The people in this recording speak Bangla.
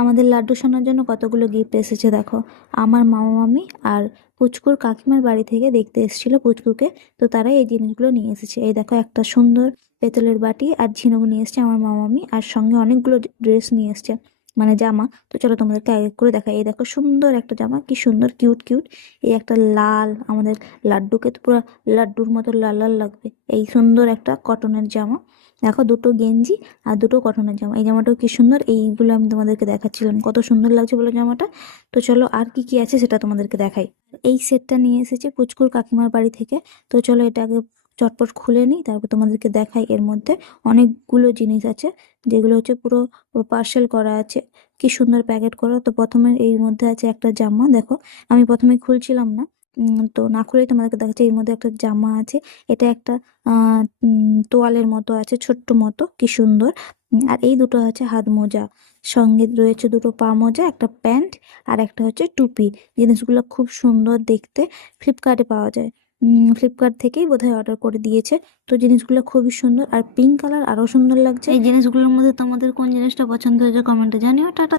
আমাদের লাড্ডু সোনার জন্য কতগুলো গিফট এসেছে দেখো। আমার মামা মামি আর পুচকুর কাকিমার বাড়ি থেকে দেখতে এসেছিল পুচকুকে, তো তারা এই জিনিসগুলো নিয়ে এসেছে। এই দেখো একটা সুন্দর পেতলের বাটি আর ঝিনুক নিয়ে এসেছে আমার মামা মামি, আর সঙ্গে অনেকগুলো ড্রেস নিয়ে এসেছে, মানে জামা। তো চলো তোমাদেরকে এক এক করে দেখাই। এই দেখো সুন্দর একটা জামা, কি সুন্দর কিউট কিউট। এই একটা লাল, আমাদের লাড্ডুকে তো পুরো লাড্ডুর মতো লাল লাল লাগবে। এই সুন্দর একটা কটনের জামা। দেখো দুটো গেঞ্জি আর দুটো কটনের জামা। এই জামাটাও কি সুন্দর, এইগুলো আমি তোমাদেরকে দেখাচ্ছিলাম কত সুন্দর লাগছে বলে জামাটা। তো চলো আর কি কি আছে সেটা তোমাদেরকে দেখাই। এই সেটটা নিয়ে এসেছে পুচকুর কাকিমার বাড়ি থেকে। তো চলো এটা আগে চটপট খুলে নিই, তারপর তোমাদেরকে দেখাই। এর মধ্যে অনেকগুলো জিনিস আছে, যেগুলো হচ্ছে পুরো পার্সেল করা আছে, কি সুন্দর প্যাকেট করা। তো প্রথমে এই মধ্যে আছে একটা জামা, দেখো আমি প্রথমে খুলছিলাম না, তো না খুলেই তোমাদেরকে দেখাচ্ছি। এর মধ্যে একটা জামা আছে, এটা একটা তোয়ালের মতো আছে, ছোট্ট মতো, কি সুন্দর। আর এই দুটো আছে হাত মোজা, সঙ্গে রয়েছে দুটো পা মোজা, একটা প্যান্ট আর একটা হচ্ছে টুপি। জিনিসগুলো খুব সুন্দর দেখতে, ফ্লিপকার্টে পাওয়া যায়। ফ্লিপকার্ট থেকেই বোধহয় অর্ডার করে দিয়েছে। তো জিনিসগুলো খুবই সুন্দর, আর পিঙ্ক কালার আরো সুন্দর লাগছে। এই জিনিসগুলোর মধ্যে তোমাদের কোন জিনিসটা পছন্দ হয়েছে কমেন্টে জানিও। টাটা।